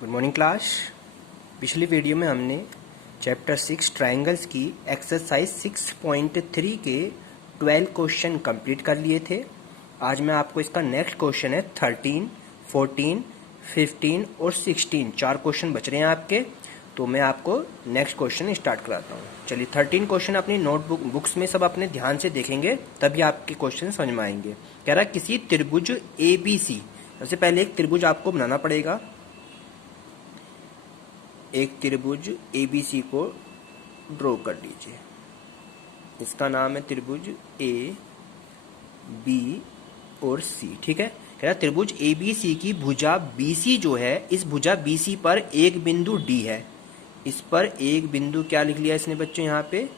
Good morning class. पिछली video में हमने चैप्टर 6 ट्रायंगल्स की एक्सरसाइज 6.3 के 12 क्वेश्चन कंप्लीट कर लिए थे। आज मैं आपको इसका नेक्स्ट क्वेश्चन है 13, 14, 15 और 16 चार क्वेश्चन बच रहे हैं आपके, तो मैं आपको नेक्स्ट क्वेश्चन स्टार्ट कराता हूँ। चलिए 13 क्वेश्चन अपनी नोटबुक बुक्स में सब अपने ध्यान से देखेंगे तभी आपके क्वेश्चन समझ में आएंगे। कह रहा किसी त्रिभुज ABC, सबसे पहले एक त्रिभुज आपको बनाना पड़ेगा। एक त्रिभुज ABC को ड्रॉ कर लीजिए। इसका नाम है त्रिभुज A, B और C। ठीक है, कह रहा त्रिभुज ABC की भुजा BC जो है, इस भुजा BC पर एक बिंदु D है। इस पर एक बिंदु क्या लिख लिया इसने बच्चों, यहाँ पे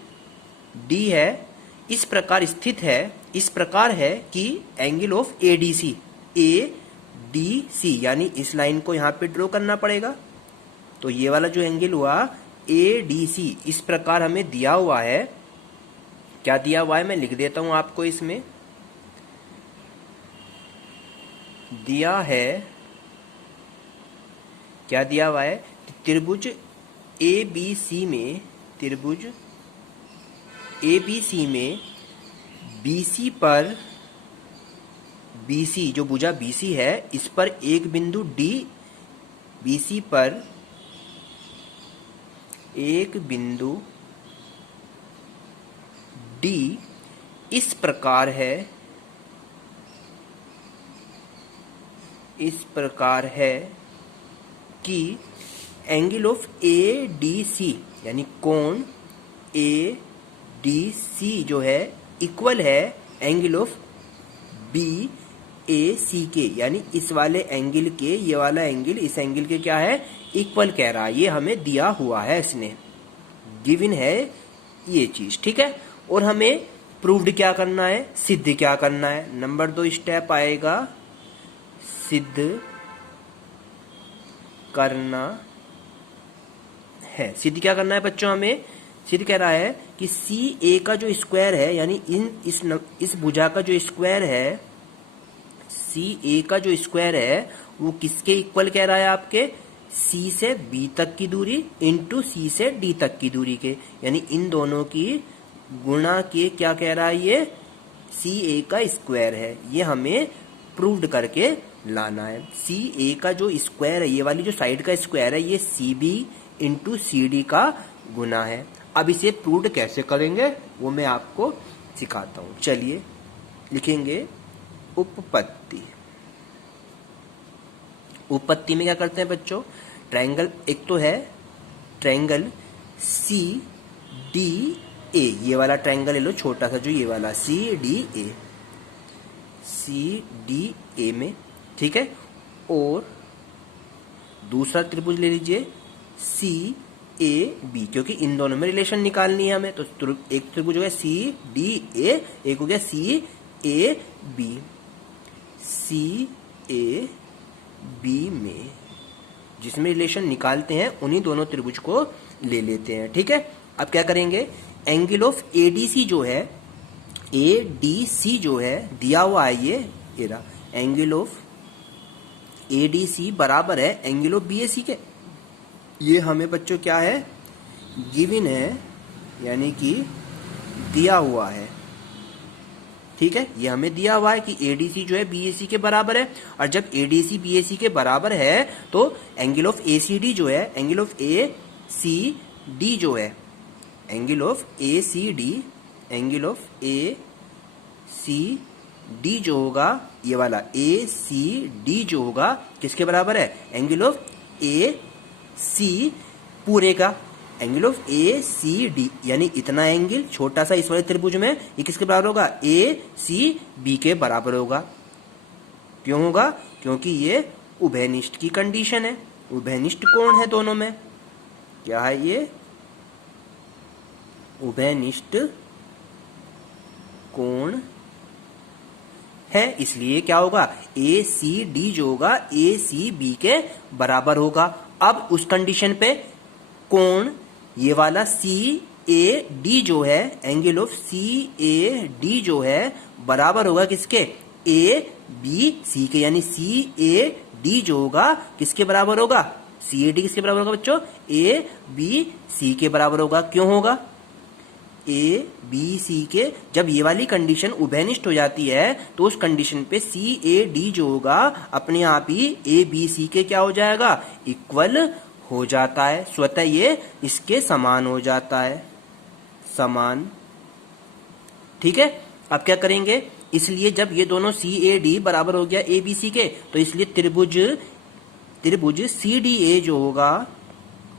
D है। इस प्रकार स्थित है, इस प्रकार है कि एंगल ऑफ ADC, ADC यानी इस लाइन को यहाँ पे ड्रॉ करना पड़ेगा। तो ये वाला जो एंगल हुआ ADC इस प्रकार हमें दिया हुआ है। क्या दिया हुआ है मैं लिख देता हूं आपको। इसमें दिया है, क्या दिया हुआ है, त्रिभुज ABC में, त्रिभुज ABC में BC पर, BC जो भुजा BC है इस पर एक बिंदु D, BC पर एक बिंदु D इस प्रकार है, इस प्रकार है कि एंगल ऑफ ADC यानी कोण ADC जो है इक्वल है एंगल ऑफ BAC के, यानी इस वाले एंगल के, ये वाला एंगल इस एंगल के क्या है, इक्वल कह रहा है। ये हमें दिया हुआ है, इसने गिवन है ये चीज। ठीक है, और हमें प्रूव्ड क्या करना है, सिद्ध क्या करना है। नंबर 2 स्टेप आएगा सिद्ध करना है। सिद्ध क्या करना है बच्चों, हमें सिद्ध कह रहा है कि CA का जो स्क्वायर है, यानी इस भुजा का जो स्क्वायर है, CA का जो स्क्वायर है वो किसके इक्वल कह रहा है, आपके C से B तक की दूरी इंटू C से D तक की दूरी के, यानी इन दोनों की गुणा के क्या कह रहा है, ये CA का स्क्वायर है। ये हमें प्रूव्ड करके लाना है। CA का जो स्क्वायर है, ये वाली जो साइड का स्क्वायर है, ये CB इंटू CD का गुना है। अब इसे प्रूव्ड कैसे करेंगे वो मैं आपको सिखाता हूँ। चलिए लिखेंगे उपपत्ति। उपपत्ति में क्या करते हैं बच्चों, ट्रायंगल एक तो है ट्रायंगल CDA, ये वाला ट्रायंगल ले लो छोटा सा, जो ये वाला CDA में, ठीक है। और दूसरा त्रिभुज ले लीजिए CAB, क्योंकि इन दोनों में रिलेशन निकालनी है हमें। तो एक त्रिभुज हो गया CDA, एक हो गया CAB। CAB में जिसमें रिलेशन निकालते हैं उन्हीं दोनों त्रिभुज को ले लेते हैं। ठीक है, अब क्या करेंगे, एंगल ऑफ ADC जो है, ADC जो है दिया हुआ है, ये एरा एंगल ऑफ ADC बराबर है एंगल ऑफ BAC के। ये हमें बच्चों क्या है, गिवन है, यानी कि दिया हुआ है। ठीक है, ये हमें दिया हुआ है कि ADC जो है BAC के बराबर है, और जब ADC BAC के बराबर है तो एंगल ऑफ ACD जो है, एंगल ऑफ ACD जो है, angle of ACD, angle of ACD जो होगा, ये वाला ACD जो होगा किसके बराबर है, एंगल ऑफ AC पूरे का, एंगल ऑफ ACD, यानी इतना एंगल छोटा सा इस वाले त्रिभुज में, ये किसके बराबर होगा, ACB के बराबर होगा। क्यों होगा, क्योंकि ये उभयनिष्ठ की कंडीशन है। उभयनिष्ठ कोण है दोनों में, क्या है ये, उभयनिष्ठ कोण है, इसलिए क्या होगा, ACD जो होगा ACB के बराबर होगा। अब उस कंडीशन पे कोण ये वाला CAD जो है, एंगल ऑफ CAD जो है बराबर होगा किसके, ABC के, यानी CAD डी जो होगा किसके बराबर होगा, CAD किसके बराबर होगा बच्चों? ABC के बराबर होगा। क्यों होगा? ABC के, जब ये वाली कंडीशन उभयनिष्ठ हो जाती है तो उस कंडीशन पे CAD जो होगा अपने आप ही ABC के क्या हो जाएगा? इक्वल हो जाता है, स्वतः ये इसके समान हो जाता है, समान। ठीक है, अब क्या करेंगे? इसलिए जब ये दोनों CAD बराबर हो गया ABC के, तो इसलिए त्रिभुज CDA जो होगा,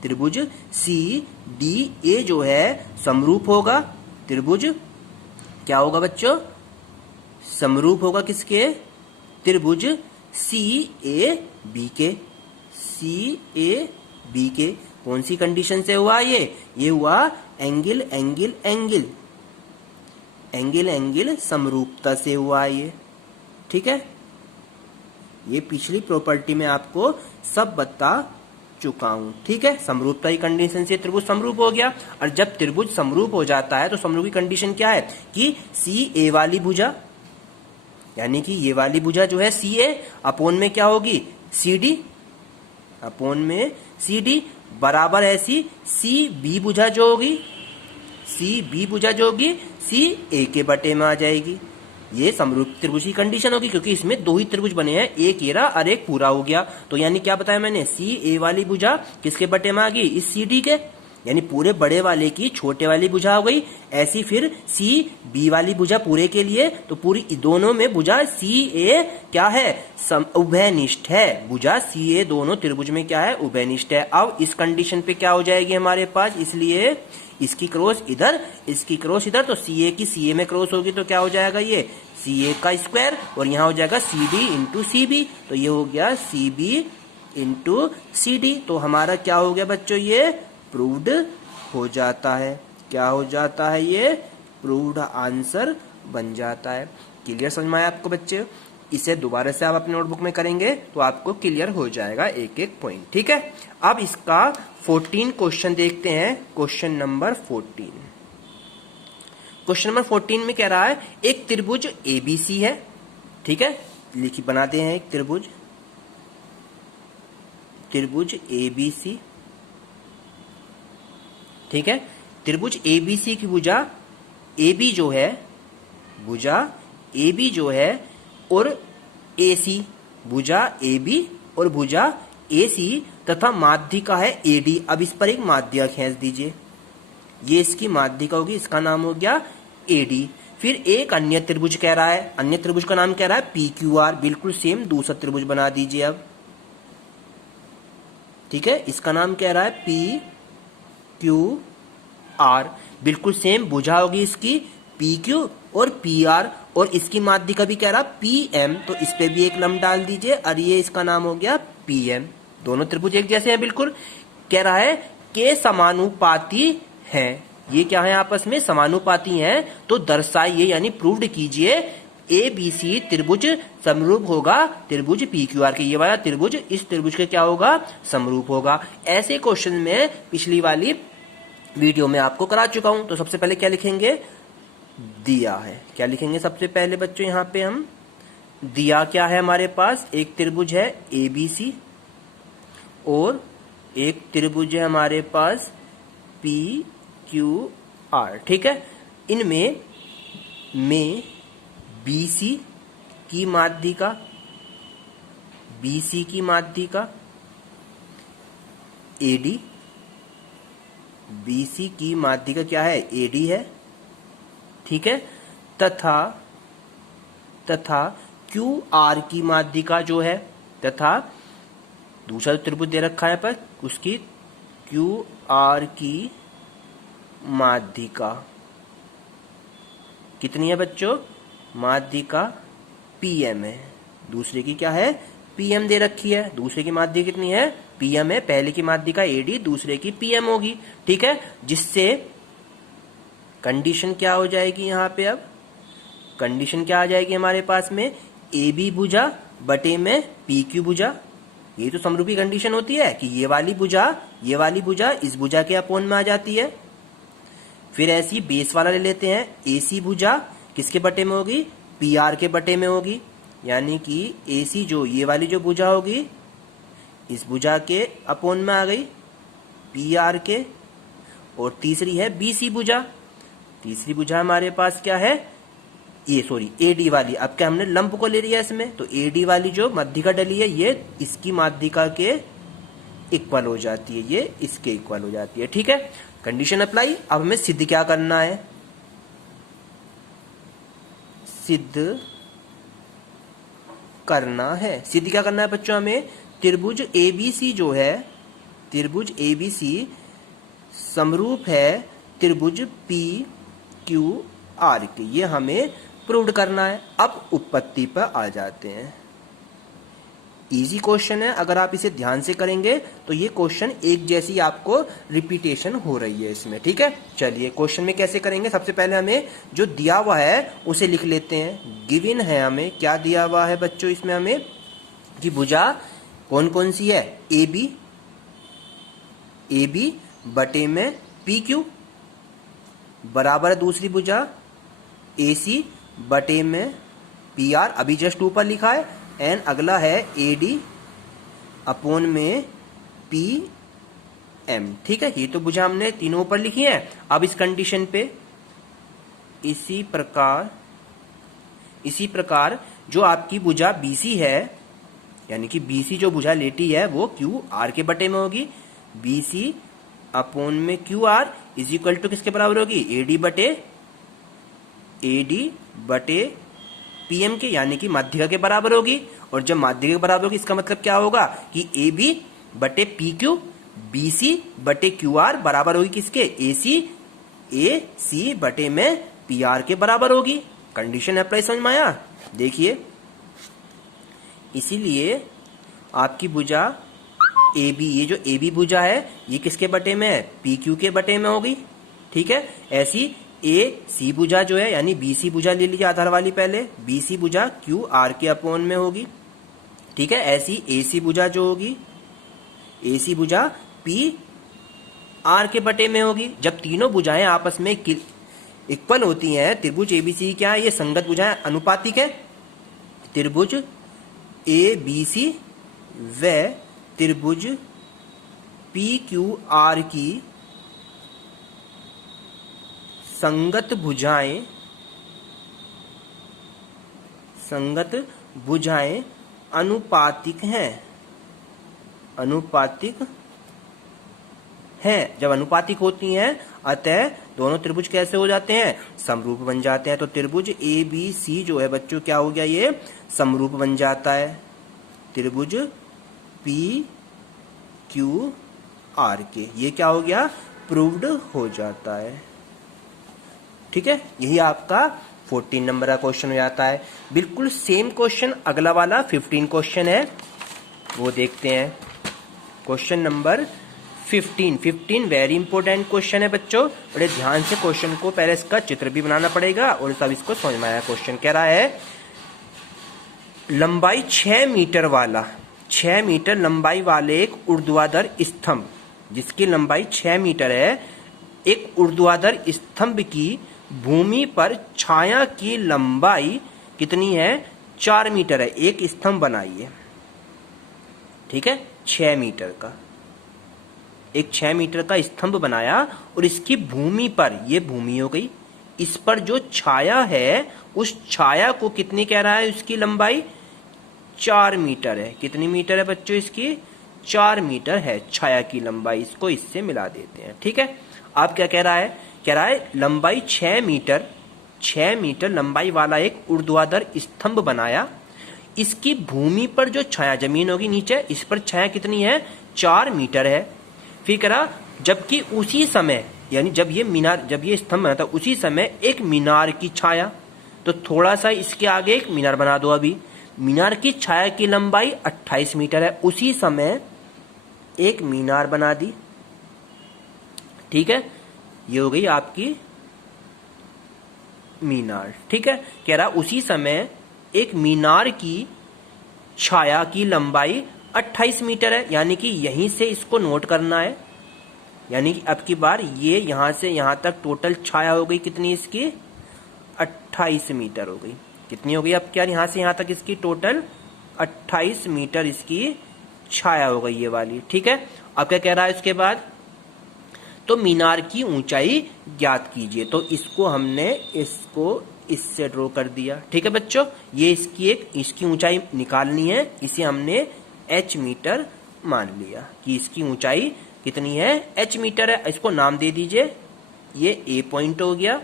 त्रिभुज CDA जो है समरूप होगा। त्रिभुज क्या होगा बच्चों? समरूप होगा किसके? त्रिभुज CAB के। CAB के कौन सी कंडीशन से हुआ ये हुआ angle angle angle angle angle समरूपता से हुआ ये। ठीक है, ये पिछली प्रॉपर्टी में आपको सब बता चुका हूं। ठीक है, समरूपता की कंडीशन से त्रिभुज समरूप हो गया। और जब त्रिभुज समरूप हो जाता है तो समरूप की कंडीशन क्या है? कि CA वाली भुजा, यानी कि ये वाली भुजा जो है CA अपोन में क्या होगी? CD, अपोन में CD बराबर ऐसी CB भुजा जो होगी, CB भुजा जो होगी CA के बटे में आ जाएगी। ये समरूप त्रिभुज की कंडीशन होगी, क्योंकि इसमें दो ही त्रिभुज बने हैं, एक येरा और एक पूरा हो गया। तो यानी क्या बताया मैंने? CA वाली भुजा किसके बटे में आ गई? इस CD के, यानी पूरे बड़े वाले की छोटे वाली भुजा हो गई। ऐसी फिर CB वाली भुजा पूरे के लिए, तो पूरी दोनों में भुजा CA क्या है? उभयनिष्ठ है। भुजा CA दोनों त्रिभुज में क्या है? उभयनिष्ठ है। अब इस कंडीशन पे क्या हो जाएगी हमारे पास? इसलिए इसकी क्रॉस इधर, इसकी क्रॉस इधर, तो CA की CA में क्रॉस होगी तो क्या हो जाएगा? ये CA का स्क्वायर, और यहाँ हो जाएगा CD इंटू CB, तो ये हो गया CB इंटू CD। तो हमारा क्या हो गया बच्चों? ये प्रूव्ड हो जाता है। क्या हो जाता है? ये प्रूव्ड आंसर बन जाता है। क्लियर समझ में आया आपको बच्चे? इसे दोबारा से आप अपने नोटबुक में करेंगे तो आपको क्लियर हो जाएगा एक एक पॉइंट। ठीक है, अब इसका 14 क्वेश्चन देखते हैं। क्वेश्चन नंबर 14, क्वेश्चन नंबर 14 में कह रहा है एक त्रिभुज ABC है। ठीक है, लिखी बनाते हैं एक त्रिभुज ABC। ठीक है, त्रिभुज ABC की भुजा AB जो है, भुजा AB जो है, और AC, भुजा AB और भुजा AC तथा माध्यिका है AD। अब इस पर एक माध्यिका खींच दीजिए, ये इसकी माध्यिका होगी, इसका नाम हो गया AD। फिर एक अन्य त्रिभुज कह रहा है, अन्य त्रिभुज का नाम कह रहा है PQR। बिल्कुल सेम दूसरा त्रिभुज बना दीजिए अब। ठीक है, इसका नाम कह रहा है PQR। बिल्कुल सेम भुजा होगी इसकी PQ और PR, और इसकी माध्यिका भी कह रहा PM, तो इस पे भी एक लंब डाल दीजिए, और ये इसका नाम हो गया PM। दोनों त्रिभुज एक जैसे हैं बिल्कुल। कह रहा है के समानुपाती हैं। ये क्या है? आपस में समानुपाती हैं, तो दर्शाइए यानी प्रूव्ड कीजिए ABC त्रिभुज समरूप होगा त्रिभुज PQR के। ये वाला त्रिभुज इस त्रिभुज के क्या होगा? समरूप होगा। ऐसे क्वेश्चन में पिछली वाली वीडियो में आपको करा चुका हूं। तो सबसे पहले क्या लिखेंगे? दिया है। क्या लिखेंगे सबसे पहले बच्चों? यहाँ पे हम दिया क्या है हमारे पास? एक त्रिभुज है ABC और एक त्रिभुज है हमारे पास PQR। ठीक है, इनमें BC की माध्यिका, BC की माध्यिका AD, BC की माध्यिका क्या है? AD है। ठीक है, तथा QR की माध्यिका जो है, तथा दूसरा त्रिभुज दे रखा है पर उसकी QR की माध्यिका कितनी है बच्चों? माध्यिका PM है। दूसरे की क्या है? PM दे रखी है। दूसरे की माध्यिका कितनी है? PM है। पहले की माध्यिका AD, दूसरे की PM होगी। ठीक है, जिससे कंडीशन क्या हो जाएगी यहाँ पे? अब कंडीशन क्या आ जाएगी हमारे पास में? AB भुजा बटे में PQ भुजा। ये तो समरूपी कंडीशन होती है कि ये वाली भुजा इस भुजा के अपोन में आ जाती है। फिर ऐसी बेस वाला ले लेते हैं, AC भुजा किसके बटे में होगी? PR के बटे में होगी। यानी कि AC जो ये वाली जो भुजा होगी, इस भुजा के अपोन में आ गई पी आर के, और तीसरी है बीसी भुजा। तीसरी भुजा हमारे पास क्या है, एडी वाली। अब क्या हमने लंब को ले लिया इसमें, तो एडी वाली जो माध्यिका डली है ये इसकी माध्यिका के इक्वल हो जाती है, ये इसके इक्वल हो जाती है। ठीक है, कंडीशन अप्लाई। अब हमें सिद्ध क्या करना है, सिद्ध करना है। सिद्ध क्या करना है बच्चों, हमें त्रिभुज एबीसी जो है, त्रिभुज एबीसी समरूप है त्रिभुज पी क्यू आर के, ये हमें प्रूव करना है। अब उत्पत्ति पर आ जाते हैं। इजी क्वेश्चन है, अगर आप इसे ध्यान से करेंगे तो ये क्वेश्चन एक जैसी आपको रिपीटेशन हो रही है इसमें। ठीक है, चलिए क्वेश्चन में कैसे करेंगे। सबसे पहले हमें जो दिया हुआ है उसे लिख लेते हैं। गिवन है, हमें क्या दिया हुआ है बच्चों इसमें, हमें कि भुजा कौन कौन सी है, ए बी बटे में पी क्यू बराबर दूसरी भुजा ए सी बटे में पी आर, अभी जस्ट ऊपर लिखा है। एन अगला है ए डी अपोन में पी एम। ठीक है, ये तो भुजा हमने तीनों ऊपर लिखी है। अब इस कंडीशन पे इसी प्रकार जो आपकी भुजा बीसी है, यानी कि बीसी जो भुजा लेटी है वो क्यू आर के बटे में होगी। बीसी अपोन में Q R is equal to किसके बराबर होगी, एडी बटे पीएम के, यानी कि माध्यिका के बराबर होगी। और जब माध्यिका के बराबर होगी इसका मतलब क्या होगा कि ए बी बटे पी क्यू, बी सी बटे क्यू आर बराबर होगी किसके, ए सी बटे में पी आर के बराबर होगी। कंडीशन अप्लाई समझ में आया। देखिए, इसीलिए आपकी भुजा ए बी, ये जो ए बी भुजा है ये किसके बटे में है, पी क्यू के बटे में होगी। ठीक है, ऐसी ए सी भुजा जो है, यानी बी सी भुजा ले लीजिए आधार वाली, पहले बी सी भुजा क्यू आर के अपोन में होगी। ठीक है, ऐसी ए सी भुजा जो होगी, ए सी भुजा पी आर के बटे में होगी। जब तीनों भुजाएं आपस में इक्वल होती हैं, त्रिभुज एबीसी क्या है, ये संगत भुजाएं अनुपातिक है। त्रिभुज ए बी सी व त्रिभुज पी क्यू आर की संगत भुजाएं अनुपातिक हैं। जब अनुपातिक होती हैं अतः दोनों त्रिभुज कैसे हो जाते हैं, समरूप बन जाते हैं। तो त्रिभुज ए बी सी जो है बच्चों क्या हो गया, ये समरूप बन जाता है त्रिभुज पी क्यू आर के, ये क्या हो गया, प्रूव्ड हो जाता है। ठीक है, यही आपका 14 नंबर का क्वेश्चन हो जाता है। बिल्कुल सेम क्वेश्चन अगला वाला 15 क्वेश्चन है, वो देखते हैं। Question number 15 very important question है बच्चों, बड़े ध्यान से क्वेश्चन को, पहले इसका चित्र भी बनाना पड़ेगा और सब इसको समझ में आया। क्वेश्चन कह रहा है लंबाई 6 मीटर लंबाई वाले एक ऊर्ध्वाधर स्तंभ, जिसकी लंबाई 6 मीटर है, एक ऊर्ध्वाधर स्तंभ की भूमि पर छाया की लंबाई कितनी है, 4 मीटर है। एक स्तंभ बनाइए। ठीक है, 6 मीटर का एक 6 मीटर का स्तंभ बनाया और इसकी भूमि पर, ये भूमि हो गई, इस पर जो छाया है उस छाया को कितनी कह रहा है, उसकी लंबाई 4 मीटर है। कितनी मीटर है बच्चों, इसकी 4 मीटर है छाया की लंबाई। इसको इससे मिला देते हैं। ठीक है, अब क्या कह रहा है, लंबाई 6 मीटर लंबाई वाला एक ऊर्ध्वाधर स्तंभ बनाया, इसकी भूमि पर जो छाया, जमीन होगी नीचे, इस पर छाया कितनी है, 4 मीटर है। फिर करा, जबकि उसी समय, यानी जब ये स्तंभ बना था उसी समय एक मीनार की छाया, तो थोड़ा सा इसके आगे एक मीनार बना दो। अभी मीनार की छाया की लंबाई 28 मीटर है, उसी समय एक मीनार बना दी। ठीक है, ये हो गई आपकी मीनार। ठीक है, कह रहा उसी समय एक मीनार की छाया की लंबाई 28 मीटर है, यानी कि यहीं से इसको नोट करना है। यानी कि अब की बार ये यहां से यहां तक टोटल छाया हो गई कितनी, इसकी 28 मीटर हो गई। कितनी हो गई अब क्या, यहां से यहां तक इसकी टोटल 28 मीटर इसकी छाया हो गई ये वाली, ठीक है। अब क्या कह रहा है इसके बाद, तो मीनार की ऊंचाई ज्ञात कीजिए। तो इसको हमने इसको इससे ड्रॉ कर दिया, ठीक है बच्चों। ये इसकी ऊंचाई निकालनी है, इसे हमने h मीटर मान लिया कि इसकी ऊंचाई कितनी है, h मीटर है। इसको नाम दे दीजिए, ये A पॉइंट हो गया,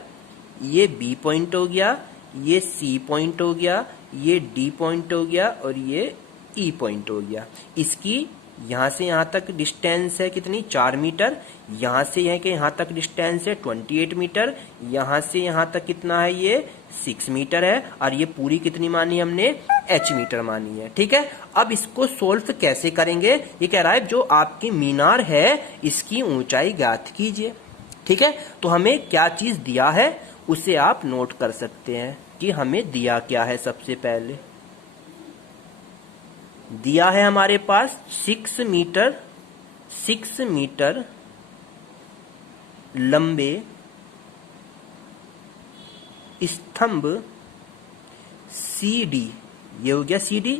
ये B पॉइंट हो गया, ये C पॉइंट हो गया, ये D पॉइंट हो गया और ये E पॉइंट हो गया। इसकी यहां से यहां तक डिस्टेंस है कितनी, 4 मीटर। यहां से यहां तक डिस्टेंस है 28 मीटर। यहां से यहां तक कितना है, ये 6 मीटर है। और ये पूरी कितनी मानी हमने, h मीटर मानी है, ठीक है। अब इसको सोल्व कैसे करेंगे, ये कह रहा है जो आपकी मीनार है इसकी ऊंचाई ज्ञात कीजिए, ठीक है। तो हमें क्या चीज दिया है उसे आप नोट कर सकते हैं कि हमें दिया क्या है। सबसे पहले दिया है हमारे पास 6 मीटर लंबे स्तंभ CD, ये हो गया CD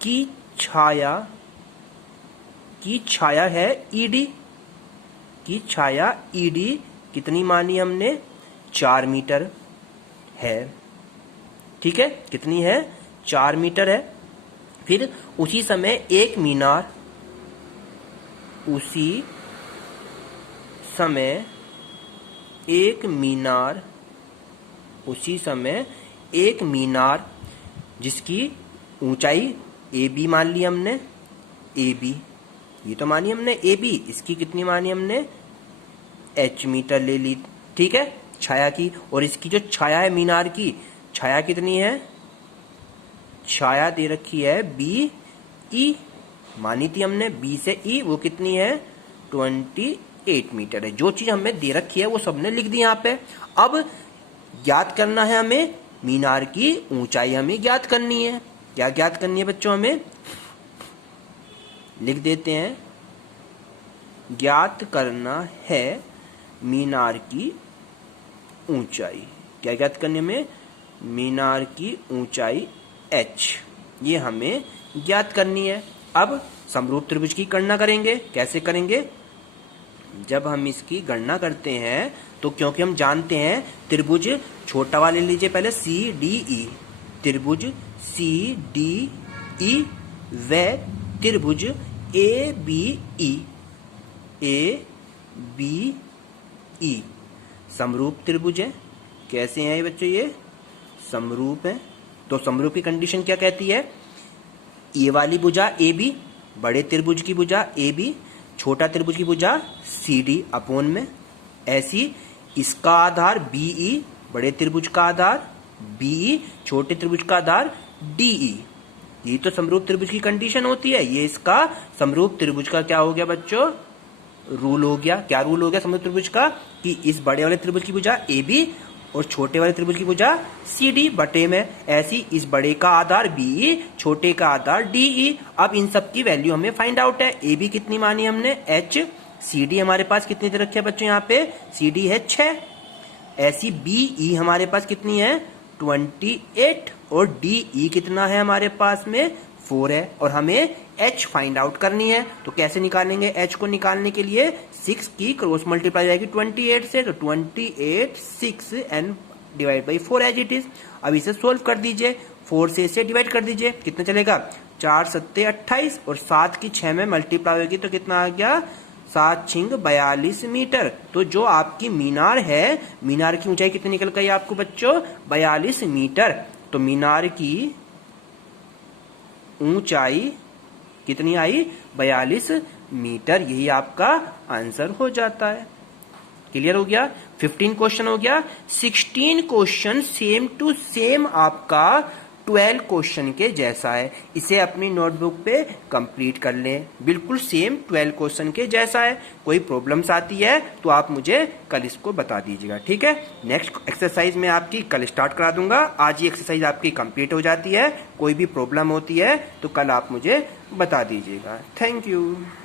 की छाया है ED, की छाया ED कितनी मानी हमने, 4 मीटर है, ठीक है। कितनी है, 4 मीटर है। फिर उसी समय एक मीनार जिसकी ऊंचाई AB मान ली हमने, AB ये तो मानी हमने AB, इसकी कितनी मानी हमने, h मीटर ले ली, ठीक है, छाया की। और इसकी जो छाया है मीनार की, छाया कितनी है, छाया दे रखी है BE, मानी थी हमने B से E, वो कितनी है, 28 मीटर है। जो चीज हमें दे रखी है वो सबने लिख दी यहाँ पे। अब ज्ञात करना है हमें मीनार की ऊंचाई, हमें ज्ञात करनी है। क्या ज्ञात करनी है बच्चों, हमें लिख देते हैं, ज्ञात करना है मीनार की ऊंचाई। क्या ज्ञात करनी है हमें, मीनार की ऊंचाई h, ये हमें ज्ञात करनी है। अब समरूप त्रिभुज की गणना करेंगे। कैसे करेंगे, जब हम इसकी गणना करते हैं तो क्योंकि हम जानते हैं त्रिभुज छोटा वाले लीजिए पहले CDE, त्रिभुज CDE व त्रिभुज ABE समरूप त्रिभुज है। कैसे हैं ये बच्चों, ये समरूप है। तो समरूप की कंडीशन क्या कहती है, ये वाली भुजा AB, बड़े त्रिभुज की भुजा AB, छोटा त्रिभुज की भुजा CD अपोन में, ऐसी इसका आधार BE, बड़े त्रिभुज का आधार BE, छोटे त्रिभुज का आधार DE। ये तो समरूप त्रिभुज की कंडीशन होती है। ये इसका समरूप त्रिभुज का क्या हो गया बच्चों, रूल हो गया। क्या रूल हो गया समरूप त्रिभुज का, कि इस बड़े वाले त्रिभुज की भुजा AB और छोटे वाले त्रिभुज की भुजा CD बटे में, ऐसी इस बड़े का आधार BE, छोटे का आधार DE। अब इन सब की वैल्यू हमें फाइंड आउट है। AB कितनी मानी हमने, H, CD हमारे पास कितनी दे रखी है बच्चों, यहाँ पे CD है 6, ऐसी BE हमारे पास कितनी है 28 और DE कितना है हमारे पास में 4 है। और हमें H फाइंड आउट करनी है। तो कैसे निकालेंगे, H को निकालने के लिए 6 की क्रॉस मल्टीप्लाई जाएगी 28 से, तो 28 6 and divide by 4 as it is. अब इसे सोल्व कर दीजिए, 4 से इसे डिवाइड कर दीजिए, कितना चलेगा, 4 7 28 और 7 की 6 में मल्टीप्लाई होगी तो कितना आ गया, 7 6 42 मीटर। तो जो आपकी मीनार है, मीनार की ऊंचाई कितनी निकल गई आपको बच्चों, 42 मीटर। तो मीनार की ऊंचाई कितनी आई, 42 मीटर। यही आपका आंसर हो जाता है। क्लियर हो गया। 15 क्वेश्चन हो गया। 16 क्वेश्चन सेम टू सेम आपका 12 क्वेश्चन के जैसा है। इसे अपनी नोटबुक पे कंप्लीट कर लें, बिल्कुल सेम 12 क्वेश्चन के जैसा है। कोई प्रॉब्लम्स आती है तो आप मुझे कल इसको बता दीजिएगा, ठीक है। नेक्स्ट एक्सरसाइज में आपकी कल स्टार्ट करा दूंगा। आज ये एक्सरसाइज आपकी कंप्लीट हो जाती है। कोई भी प्रॉब्लम होती है तो कल आप मुझे बता दीजिएगा। Thank you.